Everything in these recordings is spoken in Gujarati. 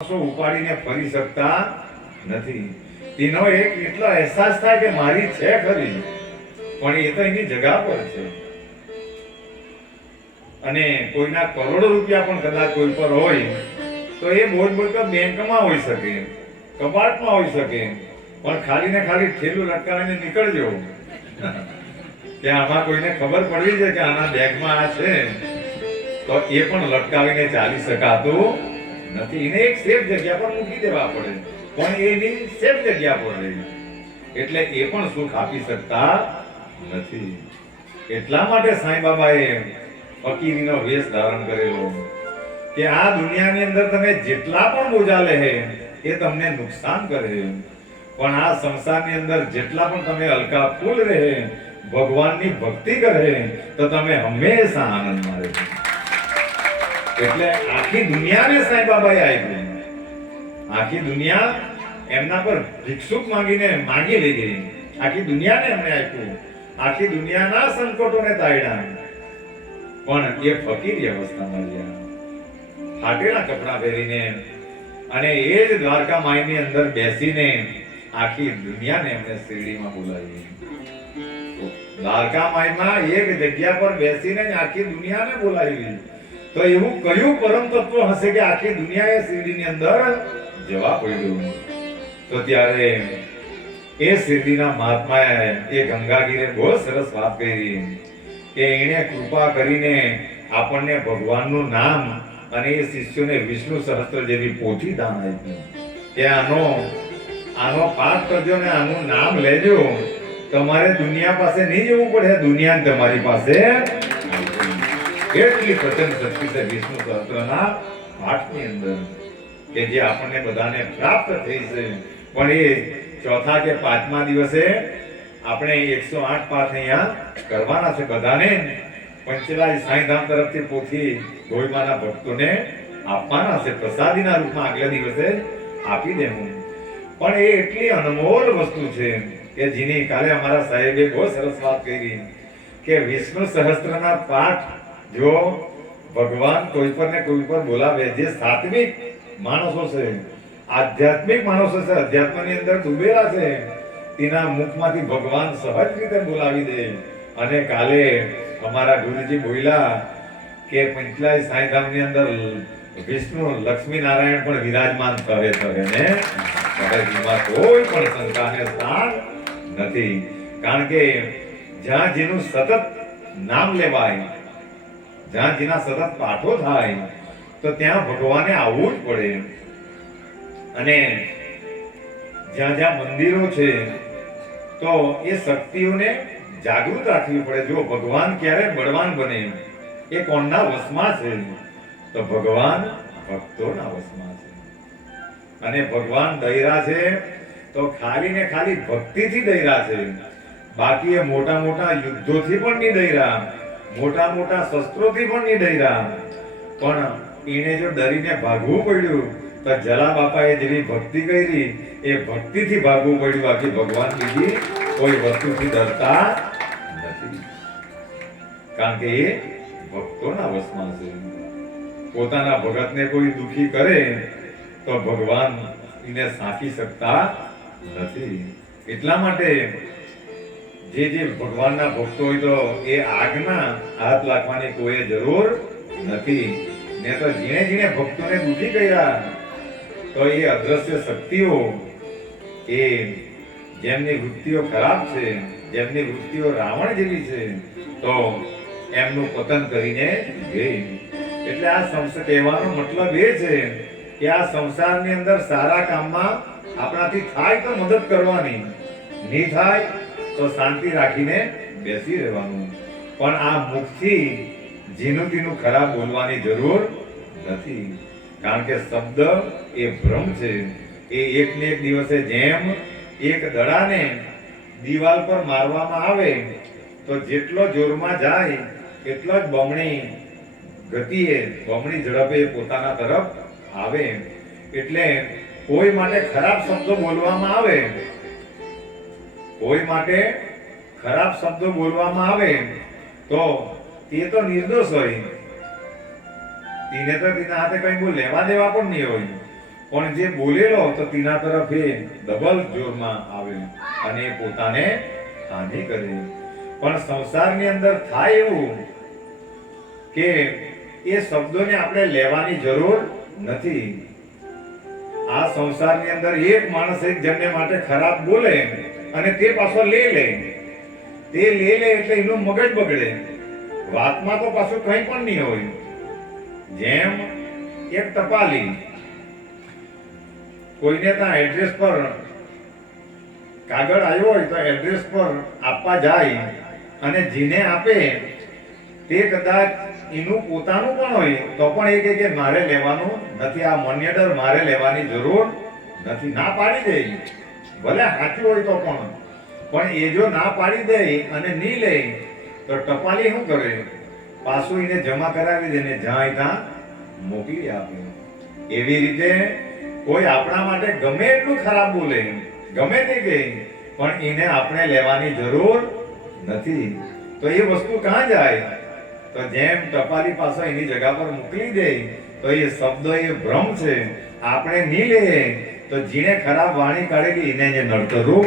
ઉપાડીને ફરી શકતા નથી. એનો એક એટલો અહેસાસ થાય કે મારી છે ખરી, પણ એ તો એની જગા પર છે. અને કોઈના કરોડો રૂપિયા પણ કદાચ કોઈ પર હોય, તો એ બોજ બોજ બેંકમાં હોઈ શકે, કપાટમાં હોઈ શકે, પણ ખાલી ને ખાલી ઠેલું લટકાવીને નીકળજો. કે આમાં કોઈને ખબર પડવી છે કે આના બેગમાં આ છે, તો એ પણ લટકાવીને ચાલી શકાતું નથી. એને એક સેફ જગ્યા પર મૂકી દેવા પડે. પણ એની સેફ જગ્યા પર રહે એટલે એ પણ સુખ આપી શકતા નથી. એટલા માટે સાંઈ બાબાએ ફકીરીનો વેશ ધારણ કરેલો. કે આ દુનિયાની અંદર તમે જેટલા પણ મોજા લે એ તમને નુકસાન કરે. પણ આ સંસારની અંદર જેટલા પણ તમે હલકા ફૂલ રહે, ભગવાનની ભક્તિ કરે, તો તમે હંમેશા આનંદમાં રહેશો એટલે આખી દુનિયાને સાંઈ બાબાએ આપી આખી દુનિયા એમના પર ભિક્ષુક માંગીને માંગી લઈ ગઈ. આખી દુનિયાને એમને આપ્યું. આખી દુનિયાના સંકટોને તાળ્યા પણ એ ફકીરી અવસ્થામાં રહ્યા. ફાટેલા કપડાં પહેરીને અને એ જ દ્વારકા માઈની અંદર બેસીને આખી દુનિયાને એમને શિરડીમાં બોલાવી. દ્વારકા માઈમાં એક જગ્યા પર બેસીને આખી દુનિયાને બોલાવી. તો એવું કયું પરમ તત્વ હશે કે આખી દુનિયા એ શિરડીની અંદર જવા પડ્યું તો ત્યારે એ શિરડીના મહાત્માએ, એ ગંગાગીરે બહુ સરસ વાત કરી કે એણે કૃપા કરીને આપણને ભગવાનનું નામ અને એ શિષ્યોને વિષ્ણુ સહસ્ત્ર જેવી પોથી દાન આપી કે આનો આનો પાઠ કરજો ને આનું નામ લેજો તમારે દુનિયા પાસે નહીં જવું પડે દુનિયા તમારી પાસે. એટલી પ્રચંડ શક્તિ વિષ્ણુ સહસ્ત્રના પાઠની અંદર કે જે આપણને બધાને પ્રાપ્ત થઈ છે. પણ એ ચોથા કે પાંચમા દિવસે આપણે એકસો આઠ પાઠ અહીંયા કરવાના છે બધાને. પંચલાઈ સાંઈધામ તરફથી પોથી ગોઈમાના ભક્તોને આપવાના છે. પ્રસાદીના રૂપમાં આગલા દિવસે આપી દેવું પણ એ એટલી અનમોલ વસ્તુ છે કે જેની કાલે અમારા સાહેબે બહુ સરસ વાત કરી કે વિષ્ણુ સહસ્ત્રના પાઠ જો ભગવાન કોઈ પર ને કોઈ પર બોલાવે, જે સાત્વિક માણસો છે, આધ્યાત્મિક માણસો છે, અધ્યાત્મની અંદર ડૂબેલા છે, તેના મુખમાંથી ભગવાન સહજ રીતે બોલાવી દે. અને કાલે અમારા ગુરુજી બોલ્યા કે પંચલાઈ સાંઈધામની અંદર વિષ્ણુ લક્ષ્મી નારાયણ પણ વિરાજમાન કરે કરે ને સહજમાં કોઈ પણ શંકાને સ્થાન નથી. કારણ કે જ્યાં જેનું સતત નામ લેવાય જ્યાં જેના સતત પાઠો થાય, તો ત્યાં ભગવાને આવવું જ પડે. અને જ્યાં જ્યાં મંદિરો છે, તો એ શક્તિઓને જાગૃત રાખવી પડે. જો ભગવાન ક્યારે બળવાન બને, એ કોણના વશમાં છે? તો ભગવાન ભક્તોના વશમાં છે. અને ભગવાન દૈરા છે, તો ખાલી ને ખાલી ભક્તિથી દૈરા છે. બાકી એ મોટા મોટા યુદ્ધોથી પણ નહીં દૈરા મોટા મોટા શસ્ત્રોથી પણ નહીં ડર્યા પણ એને જો ડરીને ભાગવું પડ્યું, તો જલા બાપાએ જેવી ભક્તિ કરી, એ ભક્તિથી ભાગવું પડ્યું. બાકી ભગવાન બીજી કોઈ વસ્તુથી ડરતા નથી. કારણ કે એ ભક્તોના વશમાં છે. પોતાના ભગતને કોઈ દુખી કરે, તો ભગવાન એને સાંકી શકતા નથી. એટલા માટે જે જે ભગવાનના ભક્તો હોય તો એ આગના હાથ લાગવાની કોઈ જરૂર નથી. ને તો જીણે જીણે ભક્તોને દુખી કર્યા. તો એ અદ્રશ્ય શક્તિઓ, એ જેમની વૃત્તિઓ ખરાબ છે, જેમની વૃત્તિઓ રાવણ જેવી છે, તો એમનું પતન કરીને ગઈ એટલે આ સંસાર, કહેવાનો મતલબ એ છે કે આ સંસારની અંદર સારા કામમાં આપણાથી થાય તો મદદ કરવાની. નહીં થાય તો શાંતિ રાખીને બેસી રહેવાનું. પણ આ મુખથી જીનું તીનું ખરાબ બોલવાની જરૂર નથી. કારણ કે શબ્દ એ ભ્રમ છે. એ એક ને એક દિવસે જેમ એક દડાને દિવાલ પર મારવામાં આવે, તો જેટલો જોરમાં જાય, એટલો જ બમણી ગતિએ, બમણી ઝડપે પોતાના તરફ આવે. એટલે કોઈ માટે ખરાબ શબ્દો બોલવામાં આવે કોઈ માટે ખરાબ શબ્દો બોલવામાં આવે, તો તે તો નિર્દોષ હોય. તેને તો તેના હાથે કઈ બહુ લેવા દેવા પણ નહીં હોય. પણ જે બોલેલો, તો તેના તરફ એ ડબલ જોરમાં આવે અને પોતાને હાનિ કરે. પણ સંસારની અંદર થાય એવું કે એ શબ્દોને આપણે લેવાની જરૂર નથી. આ સંસારની અંદર એક માણસ એક જણને માટે ખરાબ બોલે અને તે પાછો લે લે. તે લે લે એટલે એનું મગજ બગડે. વાતમાં તો પાછું કંઈ પણ નહીં હોય. જેમ એક ટપાલી કોઈને ત્યાં એડ્રેસ પર કાગળ આવ્યો હોય તો એડ્રેસ પર આપવા જાય અને જેને આપે તે કદાચ એનું પોતાનું પણ હોય તો પણ એ કહે કે મારે લેવાનું નથી, આ મોન્યડર મારે લેવાની જરૂર નથી, ના પાડી દે. ભલે સાચું હોય તો પણ પણ એ જો ના પાડી દે અને નહીં લે, તો ટપાલી શું કરે? પાછું એને જમા કરાવી દે ને જ્યાં ત્યાં મોકલી આપે. એવી રીતે કોઈ આપણા માટે ગમે એટલું ખરાબ બોલે, ગમે તે કહે, પણ એને આપણે લેવાની જરૂર નથી. તો એ વસ્તુ ક્યાં જાય? તો જેમ ટપાલી પાસે એની જગા પર મોકલી દે, તો એ શબ્દ એ ભ્રમ છે. આપણે નહીં લે તો જીને ખરાબ વાણી કાઢેલી એને જે નડતરૂપ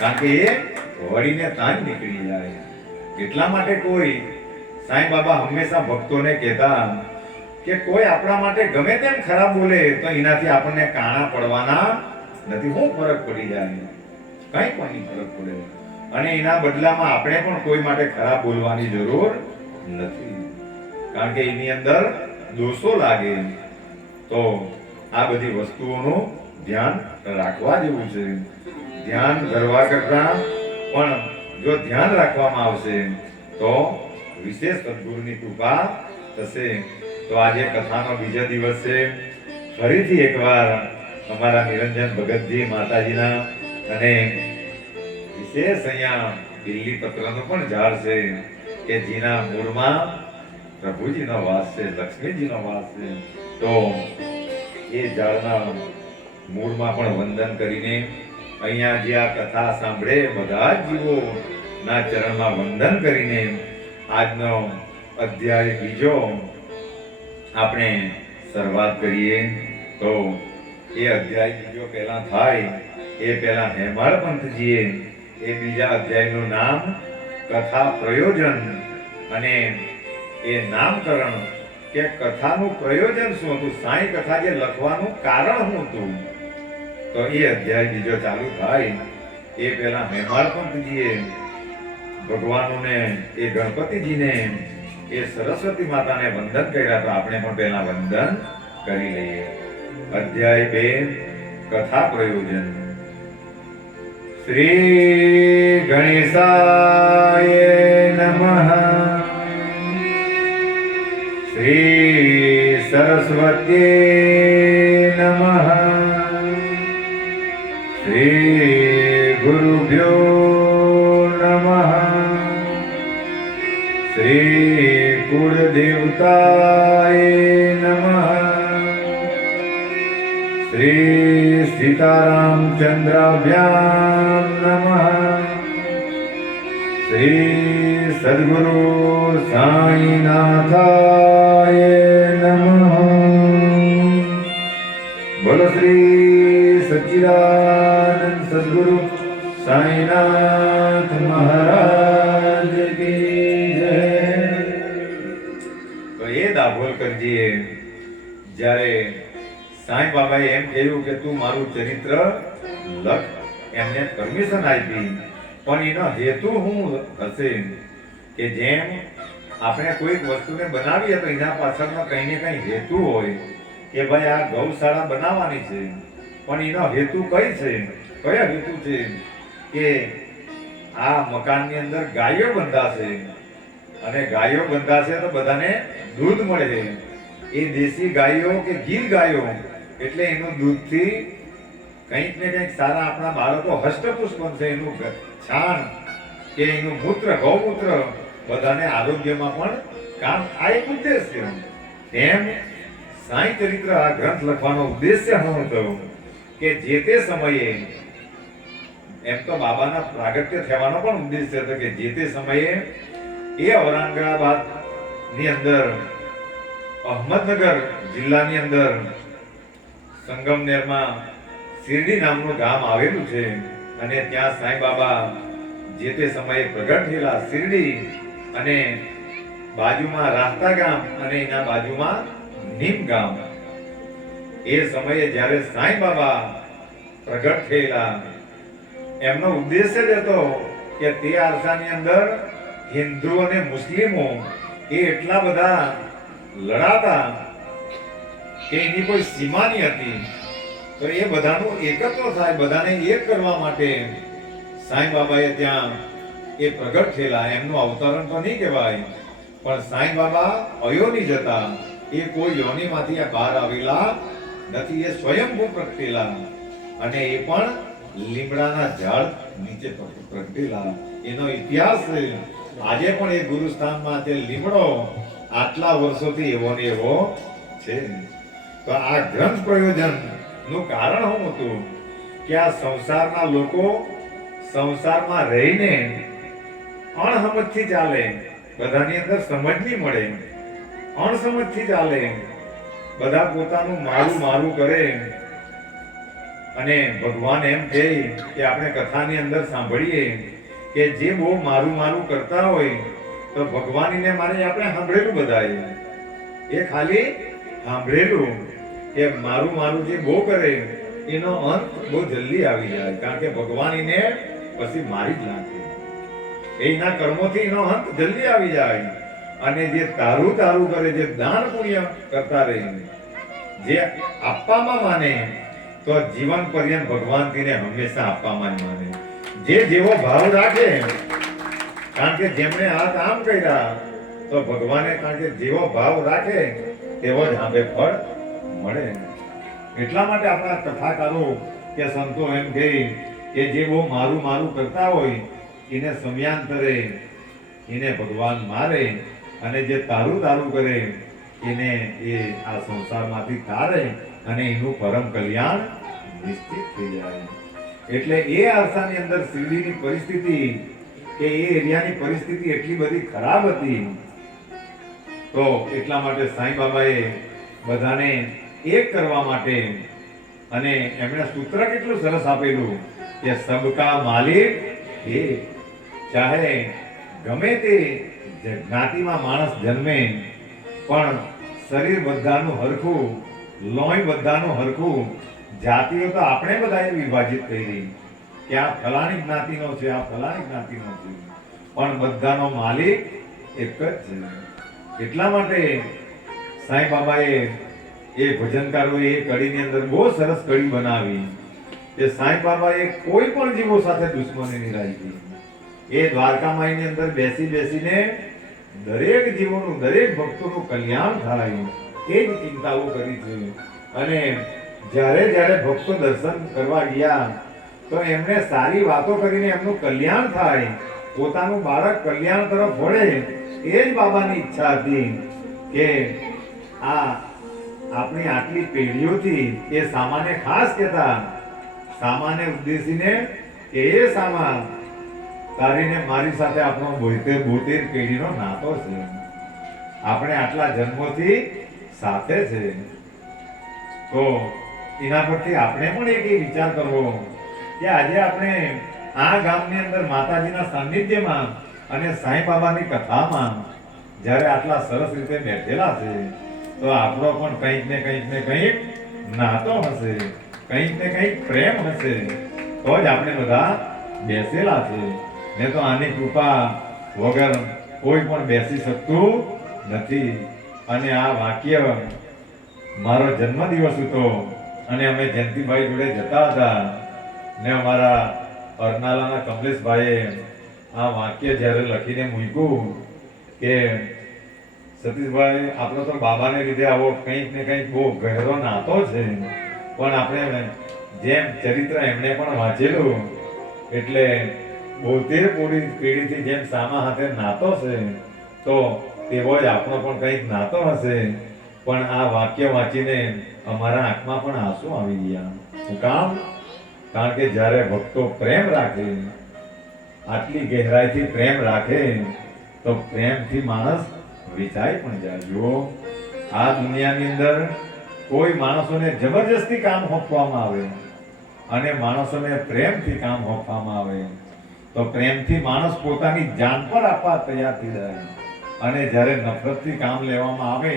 કારણ કે એ વળીને તાજ નીકળી જાય. એટલા માટે કોઈ સાંઈ બાબા હંમેશા ભક્તોને કહેતા કે કોઈ આપણા માટે ગમે તેમ ખરાબ બોલે તો એનાથી આપણને કાણા પડવાના નથી. શું ફરક પડી જાય? કઈ પણ ફરક પડે. અને એના બદલામાં આપણે પણ કોઈ માટે ખરાબ બોલવાની જરૂર નથી. કારણ કે એની અંદર દોષો લાગે. તો આ બધી વસ્તુઓનું ધ્યાન રાખવા જેવું છે. ધ્યાન કરવા કરતા પણ જો ધ્યાન રાખવામાં આવશે, તો વિશેષ સદગુરુની કૃપા થશે. તો આજે કથાનો બીજો દિવસ છે. ફરીથી એકવાર અમારા નિરંજન ભગતજી માતાજીના અને વિશેષ અહીંયા બિલ્લી પત્રનો પણ ઝાડ છે કે જેના મૂળમાં પ્રભુજીનો વાસ છે, લક્ષ્મીજીનો વાસ છે. તો એ ઝાડના મૂળમાં પણ વંદન કરીને અહીંયા જે આ કથા સાંભળે બધા જ જીવો ના ચરણમાં વંદન કરીને આજનો અધ્યાય બીજો આપણે શરૂઆત કરીએ તો એ અધ્યાય બીજો પહેલા થાય, એ પહેલા હેમાળ પંથજીએ એ બીજા અધ્યાયનું નામ કથા પ્રયોજન અને એ નામકરણ કે કથાનું પ્રયોજન શું હતું? સાંઈ કથા જે લખવાનું કારણ શું હતું? તો એ અધ્યાય બીજો ચાલુ થાય. એ પહેલા હેમાળ પંથજીએ ભગવાનોને, એ ગણપતિજીને, એ સરસ્વતી માતાને વંદન કર્યા તો આપણે પણ પહેલા વંદન કરી લઈએ. અધ્યાય બે, કથા પ્રયોજન. શ્રી ગણેશાય શ્રી नमः। નમઃ શ્રી ગુરુભ્યો નમઃ શ્રી કુળદેવતાય श्री શ્રી સીતારામચંદ્રાભ્યામ દાભોલકરજીએ જ્યારે સાંઈ બાબાએ એમ કહ્યું કે તું મારું ચરિત્ર લખ. એમને પરમિશન આપી. પણ એનો હેતુ શું હશે? કે જેમ આપણે કોઈક વસ્તુને બનાવીએ તો એના પાછળનો કંઈ ને કંઈ હેતુ હોય કે ભાઈ આ ગૌશાળા બનાવવાની છે. પણ એનો હેતુ કઈ છે? કયો હેતુ છે? કે આ મકાનની અંદર ગાયો બંધાશે. અને ગાયો બંધાશે તો બધાને દૂધ મળે. એ દેશી ગાયો કે ગીર ગાયો, એટલે એનું દૂધથી કંઈક ને કંઈક સારા આપણા બાળકો હસ્તપુષ્ટ બનશે. એનું છાણ કે એનું મૂત્ર, ગૌમૂત્ર બધાને આરોગ્યમાં પણ કામ આ એક ઉદ્દેશ છે. એમ સાંઈ ચરિત્ર આ ગ્રંથ લખવાનો ઉદ્દેશ્ય હું હતો કે જે તે સમયે એમ તો બાબાના પ્રાગટ્ય થવાનો પણ ઉદ્દેશ્ય હતો કે જે તે સમયે એ ઔરંગાબાદની અંદર અહમદનગર જિલ્લાની અંદર સંગમનેરમાં શિરડી નામનું ગામ આવેલું છે અને ત્યાં સાંઈ બાબા જે તે સમયે પ્રગટ થયેલા શિરડી અને બાજુમાં રાસ્તા ગામ અને એના બાજુમાં નીમ ગામ. એ સમયે જ્યારે સાંઈ બાબા પ્રગટ થયેલા, એમનો ઉદ્દેશ્ય જ હતો કે તે આરસાની અંદર હિન્દુ અને મુસ્લિમો એ એટલા બધા લડાતા કે એની કોઈ સીમા નહીં હતી, તો એ બધાનું એકત્ર થાય, બધાને એક કરવા માટે સાંઈ બાબાએ ત્યાં એ પ્રગટ થયેલા એમનું અવતરણ તો નહીં કહેવાય, પણ સાંઈ બાબા અયોની જતા, એ કોઈ યોનીમાંથી આ બહાર આવેલા નથી, એ સ્વયંભૂ પ્રગટેલા અને એ પણ લીમડાના ઝાડ નીચે પ્રગટેલા એનો ઇતિહાસ. આજે પણ એ ગુરુસ્થાનમાં તે લીમડો આટલા વર્ષોથી એવો ને એવો છે તો આ ગ્રંથ પ્રયોજનનું કારણ શું હતું? કે આ સંસારના લોકો સંસારમાં રહીને અણસમજથી ચાલે, બધાની અંદર સમજ નહીં મળે. અણસમજથી ચાલે, બધા પોતાનું મારું મારું કરે. અને ભગવાન એમ કહે કે આપણે કથાની અંદર સાંભળીએ કે જે બહુ મારું મારું કરતા હોય તો ભગવાનને મારે આપણે સાંભળેલું બધાએ. એ ખાલી સાંભળેલું કે મારું મારું જે બહુ કરે, એનો અંત બહુ જલ્દી આવી જાય, કારણ કે ભગવાન એને પછી મારી જ નાખે. એના કર્મોથી એનો અંત જલ્દી આવી જાય. અને જે તારું તારું કરે, જે દાન પુણ્ય કરતા રહે, જે આપવામાં માને, તો જીવન પર્યંત ભગવાન તેને હંમેશા આપવામાં જ માને. જે જેવો ભાવ રાખે કારણ કે જેમણે હાથ આમ કર્યા, તો ભગવાને કારણ કે જેવો ભાવ રાખે, તેવો જ આંબે ફળ મળે. એટલા માટે આપણા કથાકારો કે સંતો એમ કહે કે જે બહુ મારું મારું કરતા હોય, એને સમયાંતરે એને ભગવાન મારે અને જે તારું તારું કરે, એને એ આ સંસારમાંથી તારે અને એનું પરમ કલ્યાણ નિશ્ચિત થઈ જાય. એટલે એ આરસાની અંદર શિરડીની પરિસ્થિતિ કે એ એરિયાની પરિસ્થિતિ એટલી બધી ખરાબ હતી. તો એટલા માટે સાંઈ બાબાએ બધાને એક કરવા માટે અને એમણે સૂત્ર કેટલું સરસ આપેલું કે સબકા માલિક એ ચાહે ગમે તે જ્ઞાતિમાં માણસ જન્મે, પણ શરીર બધાનું હરખું, લોહી બધાનું હરખું, જાતિઓ તો આપણે બધાએ વિભાજિત કરી. કે આ ફલાણી જ્ઞાતિનો છે, આ ફલાણી જ્ઞાતિનો છે. પણ બધાનો માલિક એક જ છે. એટલા માટે સાંઈ બાબાએ એ ભજનકારોએ એ કડીની અંદર બહુ સરસ કડી બનાવી. કે સાંઈ બાબાએ કોઈ પણ જીવો સાથે દુશ્મની રાખી. એ દ્વારકામાઈની અંદર બેસી બેસીને દરેક જીવોનું, દરેક ભક્તોનું કલ્યાણ થાય. એ જ ચિંતાઓ કરી છે. અને જ્યારે જ્યારે ભક્તો દર્શન કરવા ગયા તો એમને સારી વાતો કરીને એમનું કલ્યાણ થાય. પોતાનું બાળક કલ્યાણ તરફ વળે એ જ બાબાની ઈચ્છા હતી કે આ આપણી આટલી પેઢીઓથી એ સામાન્ય ખાસ કહેતા, સામાન્ય ઉદ્દેશીને કે એ સામા તારીને મારી સાથે આપણો બોતેર બોતેર પેઢીનો નાતો છે. આપણે આટલા જન્મોથી સાથે છે. તો એના પરથી આપણે પણ એક વિચાર કરવો. કે આજે આપણે આ ગામની અંદર માતાજીના સાનિધ્યમાં અને સાંઈ બાબાની કથામાં જ્યારે આટલા સરસ રીતે બેઠેલા છે, તો આપણો પણ કંઈક ને કંઈક ને કંઈક નાતો હશે, કંઈક ને કંઈક પ્રેમ હશે. તો જ આપણે બધા બેસેલા છે. ને તો આની કૃપા વગર કોઈ પણ બેસી શકતું નથી. અને આ વાક્ય, મારો જન્મદિવસ હતો અને અમે જયંતિભાઈ જોડે જતા હતા. ને અમારા અરનાલાના કમલેશભાઈએ આ વાક્ય જ્યારે લખીને મૂક્યું કે સતીશભાઈ આપણો તો બાબાને લીધે આવો કંઈક ને કંઈક બહુ ગહેરો નાતો છે. પણ આપણે જેમ ચરિત્ર એમણે પણ વાંચેલું, એટલે બોતેર પૂરી પેઢીથી જેમ સામા હાથે નાતો છે, તો તેવો જ આપણો પણ કંઈક નાતો હશે. પણ આ વાક્ય વાંચીને અમારા આંખમાં પણ આંસુ આવી ગયા. શું કામ? કારણ કે જ્યારે ભક્તો પ્રેમ રાખે, આટલી ગહેરાઈથી પ્રેમ રાખે, તો પ્રેમથી માણસ વિચાય પણ જાય. જુઓ, આ દુનિયાની અંદર કોઈ માણસોને જબરજસ્તી કામ સોંપવામાં આવે અને માણસોને પ્રેમથી કામ સોંપવામાં આવે, તો પ્રેમથી માણસ પોતાની જાન પર આપવા તૈયાર થઈ જાય. અને જ્યારે નફરતથી કામ લેવામાં આવે,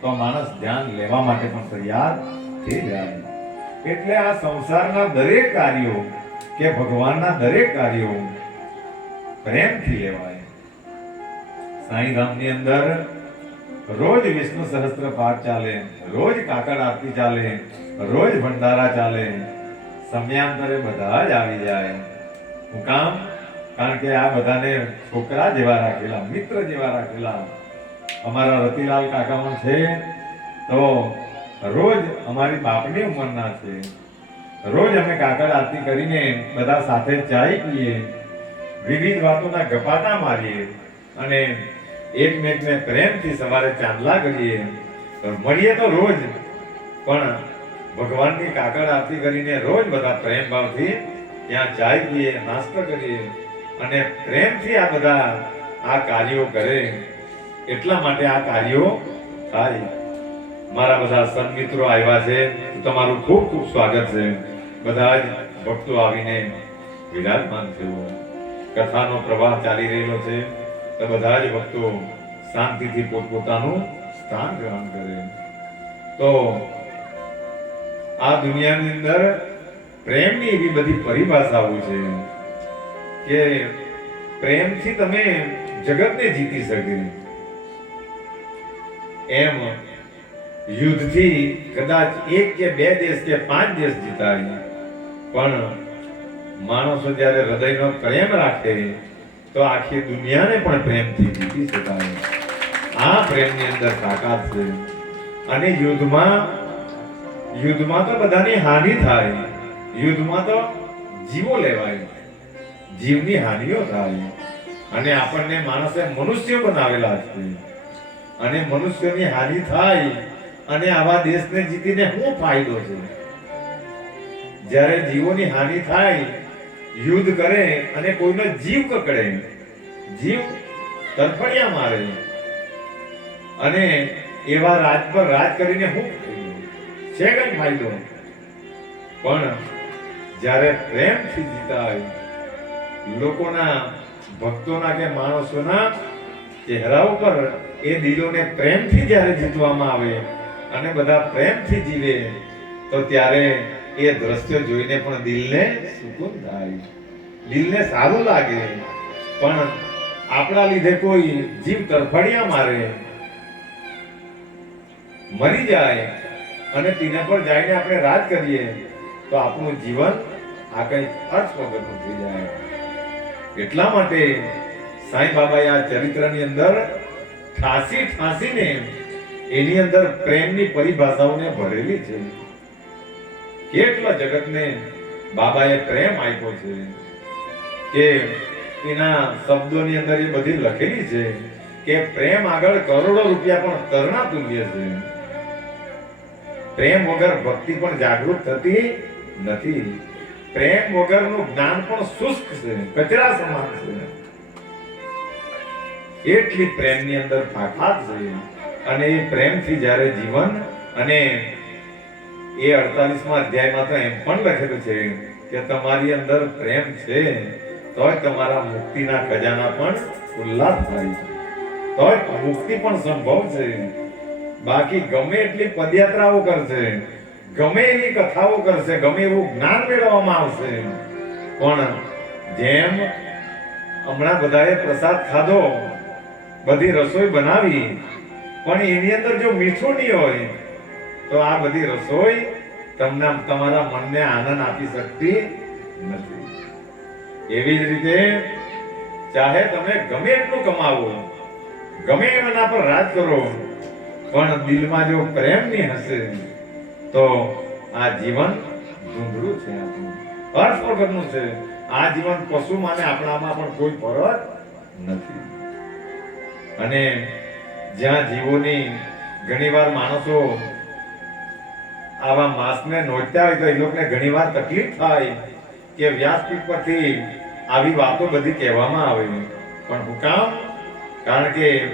તો માણસ ધ્યાન લેવા માટે પણ તૈયાર થઈ જાય. એટલે આ સંસારના દરેક કાર્યો કે ભગવાનના દરેક કાર્યો પ્રેમથી લેવાય. સાંઈ ધામની અંદર રોજ વિષ્ણુ સહસ્ત્ર પાઠ ચાલે, રોજ કાકડ આરતી ચાલે, રોજ ભંડારા ચાલે, સમયાંતરે બધા જ આવી જાય. હું કામ? કારણ કે આ બધાને છોકરા જેવા રાખેલા, મિત્ર જેવા રાખેલા. અમારા રતિલાલ કાકામાં છે, તો રોજ અમારી બાપની ઉંમરના છે. રોજ અમે કાગળ આરતી કરીને બધા સાથે ચાય પીએ, વિવિધ વાતોના ગપાટા મારીએ અને એકમેકને પ્રેમથી સવારે ચાંદલા કરીએ મળીએ તો રોજ. પણ ભગવાનની કાગળ આરતી કરીને રોજ બધા પ્રેમ ભાવથી ત્યાં ચાય પીએ, નાસ્તો કરીએ અને પ્રેમથી આ બધા આ કાર્યો કરે. એટલા માટે આ કાર્યો થાય. મારા બધા સન્મિત્રો આવ્યા છે. તમારું ખૂબ ખૂબ સ્વાગત છે. બધા જ ભક્તો આવીને વિરાજમાન થયો. કથાનો પ્રવાહ ચાલી રહેલો છે. તો બધા જ ભક્તો શાંતિથી પોતપોતાનું સ્થાન ગ્રહણ કરે. તો આ દુનિયાની અંદર પ્રેમની એવી બધી પરિભાષાઓ છે કે પ્રેમથી તમે જગતને જીતી શકે. એમ યુદ્ધથી કદાચ એક કે બે દેશ કે પાંચ દેશ જીતાય પણ માણસો જ્યારે હૃદયનો પ્રેમ રાખે, તો આખી દુનિયાને પણ પ્રેમથી જીતી શકાય. આ પ્રેમની અંદર તાકાત છે. અને યુદ્ધમાં યુદ્ધમાં તો બધાની હાનિ થાય. યુદ્ધમાં તો જીવો લેવાય. જીવની હાનિઓ થાય. અને આપણને માણસે મનુષ્ય બનાવેલા છે. અને મનુષ્યની હાનિ થાય અને આવા દેશને જીતીને શું ફાયદો છે? જ્યારે જીવોની હાનિ થાય, યુદ્ધ કરે અને કોઈનો જીવ કકડે, જીવ તરફડિયા મારે. અને એવા રાજ પર રાજ કરીને હું છે કઈ ફાયદો? પણ જ્યારે પ્રેમથી જીતાય, લોકોના ભક્તોના કે માણસોના ચહેરા ઉપર એ દિલોને પ્રેમથી જ્યારે જીતવામાં આવે અને બધા પ્રેમથી જીવે. તો ત્યારે એ દ્રશ્ય જોઈને પણ દિલને સુકૂન થાય. દિલને સારું લાગે. પણ આપણા લીધે કોઈ જીવ તરફડિયા મારે. મરી જાય અને તેના પર જઈને આપણે રાજ કરીએ, તો આપણું જીવન આ કઈ અર્થ વગરનું થઈ જાય. એટલા માટે સાંઈ બાબાએ આ ચરિત્રની અંદર ઠાસી ઠાસીને એની અંદર પ્રેમની પરિભાષાઓને ભરેલી છે. કેટલા જગતને બાબાએ પ્રેમ આપ્યો છે કે એના શબ્દોની અંદર એ બધી લખેલી છે કે પ્રેમ આગળ કરોડો રૂપિયા પણ તરણા તુલ્ય છે. પ્રેમ વગર ભક્તિ પણ જાગૃત થતી નથી. પ્રેમ વગરનું જ્ઞાન પણ શુષ્ક છે, કચરા સમાન છે. એટલી પ્રેમની અંદર ફાફાત છે. અને એ પ્રેમથી જ્યારે જીવન અને એ અડતાલીસમાં અધ્યાયમાં તો એમ પણ લખેલું છે કે તમારી અંદર પ્રેમ છે, તોય તમારા મુક્તિના ખજાના પણ ઉલ્લાસ થાય છે. તોય મુક્તિ પણ સંભવ છે. બાકી ગમે એટલી પદયાત્રાઓ કરશે, ગમે એવી કથાઓ કરશે, ગમે એવું જ્ઞાન મેળવવામાં આવશે, પણ જેમ હમણાં બધાએ પ્રસાદ ખાધો, બધી રસોઈ બનાવી પણ એની અંદર જો મીઠું નહીં હોય, તો આ બધી રસોઈ તમને તમારા મનને આનંદ આપી શકતી નથી. એવી જ રીતે ચાહે તમે ગમે એટલું કમાવો, ગમે એના પર રાજ કરો, પણ દિલમાં જો પ્રેમ નહીં હશે, તો આ જીવન ધૂંધળું છે આપણું. અર્થ વગરનું છે. આ જીવન પશુ માને આપણામાં પણ કોઈ ફરક નથી. અને જ્યાં જીવોની ઘણીવાર માણસો આવા માસને નોચતા હોય તો એ લોકોને ઘણીવાર તકલીફ થાય કે વ્યાસપીઠ પરથી આવી વાતો બધી કહેવામાં આવે. પણ હું કામ? કારણ કે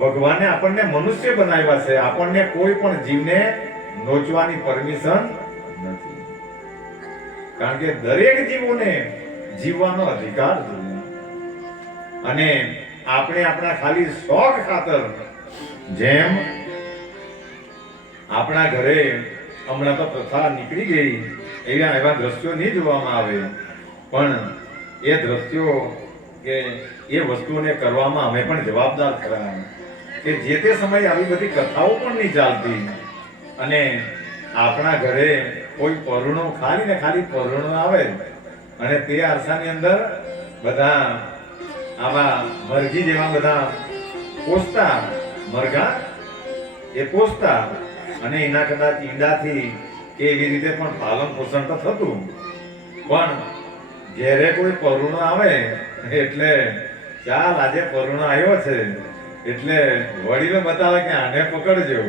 ભગવાને આપણને મનુષ્ય બનાવ્યા છે. આપણને કોઈ પણ જીવને નોચવાની પરમિશન નથી. કારણ કે દરેક જીવોને જીવવાનો અધિકાર જોઈએ અને આપણે આપણા ખાલી શોખ ખાતર જેમ આપણા ઘરે હમણાં તો પ્રથા નીકળી ગઈ, એવા એવા દ્રશ્યો નહીં જોવામાં આવે. પણ એ દ્રશ્યો કે એ વસ્તુઓને કરવામાં અમે પણ જવાબદાર ખરા. કે જે તે સમયે આવી બધી કથાઓ પણ નહીં ચાલતી. અને આપણા ઘરે કોઈ પરુણો ખાલી ને ખાલી પરુણો આવે. અને તે આરસાની અંદર બધા આવા મરઘી જેવા બધા પોસતા, મરઘા? એ પોસતા અને એના કદાચ ઈંડાથી કે એવી રીતે પણ પાલન પોષણ તો થતું. પણ ઘેરે કોઈ પરુણો આવે, એટલે ચાલ આજે પરુણો આવ્યો છે, એટલે વડીલો બતાવે કે આને પકડજો,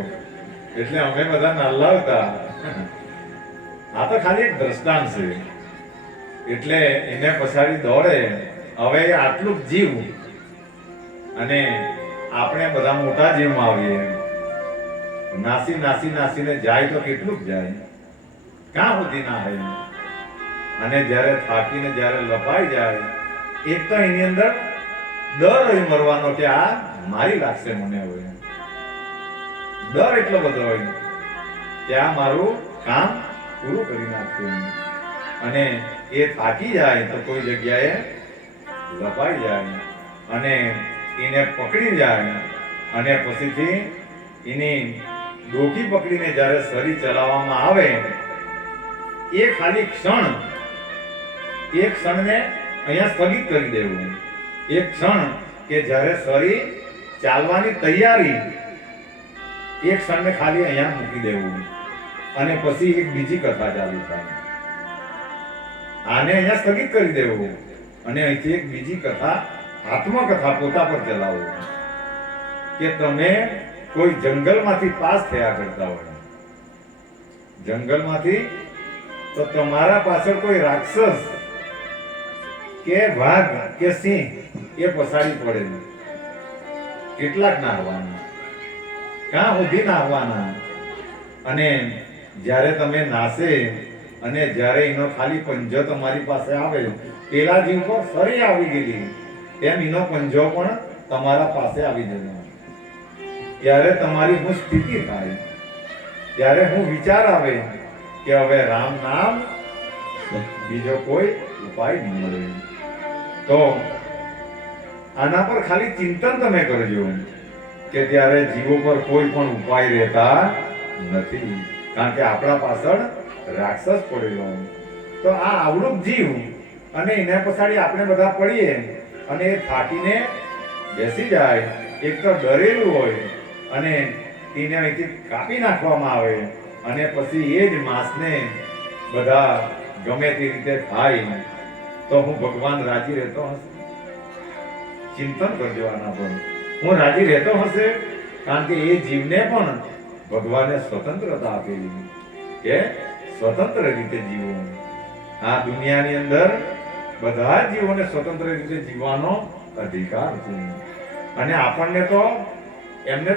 એટલે અમે બધા નાલ્લા હતા આ તો ખાલી એક દ્રષ્ટાંત છે. એટલે એને પછાડી દોડે હવે આટલું જીવ. અને આપણે બધા મોટા જીવમાં આવીએ નાસી નાસી, નાસીને જાય તો કેટલું જાય. ક્યાં સુધી ના હોય અને જ્યારે થાકીને જ્યારે લપાઈ જાય, એક તો એની અંદર ડર હોય મરવાનો કે આ મારી લાગશે મને હવે ડર એટલો બધો હોય કે આ મારું કામ પૂરું કરી નાખ્યું અને એ થાકી જાય તો કોઈ જગ્યાએ લપાઈ જાય અને એને પકડી જાય અને પછીથી એની ડોકી પકડીને જ્યારે શરીર ચલાવવામાં આવે, એ ખાલી ક્ષણ, એ ક્ષણને અહીંયા સ્થગિત કરી દેવું. એક ક્ષણ કે જ્યારે સરી ચાલવાની તૈયારી એક ક્ષણને ખાલી અહીંયા મૂકી દેવું. અને પછી એક બીજી કથા ચાલુ થાય. આને અહીંયા સ્થગિત કરી દેવું. અને અહીંથી એક બીજી કથા, આત્મકથા પોતા પર ચલાવો. કે તમે કોઈ જંગલમાંથી પાસ થયા કરતા હોય. જંગલમાંથી તો તમારા પાછળ કોઈ રાક્ષસ કે વાઘ કે સિંહ એ પસાડી પડે કેટલાક ના આવવાના ક્યાં સુધી ના આવવાના અને જ્યારે તમે નાસે અને જ્યારે એનો ખાલી પંજો તમારી પાસે આવે પેલા જીવ પર ફરી આવી ગયેલી. તેમ એનો પંજો પણ તમારા પાસે આવી જશે ત્યારે તમારી હું સ્થિતિ થાય. ત્યારે હું વિચાર આવે કે હવે રામ નામ, બીજો કોઈ ઉપાય ન મળે. તો આના પર ખાલી ચિંતન તમે કરજો કે ત્યારે જીવો પર કોઈ પણ ઉપાય રહેતા નથી. કારણ કે આપણા પાછળ રાક્ષસ પડેલો તો આ આવડું જીવ અને એના પછાડી આપણે બધા પડીએ અને એ થાકીને બેસી જાય. એક તો ડરેલું હોય અને એને અહીંથી કાપી નાખવામાં આવે અને પછી એ જ માંસને બધા ગમે તે રીતે થાય તો હું ભગવાન રાજી રહેતો હશે. ચિંતન કરજો આના પર. હું રાજી રહેતો હશે કારણ કે એ જીવને પણ ભગવાને સ્વતંત્રતા આપેલી. કે સ્વતંત્ર રીતે જીવો આ દુનિયાની અંદર બધા જીવોને સ્વતંત્ર રીતે જીવવાનો અધિકાર છે. અને આપણને તો, એમને તો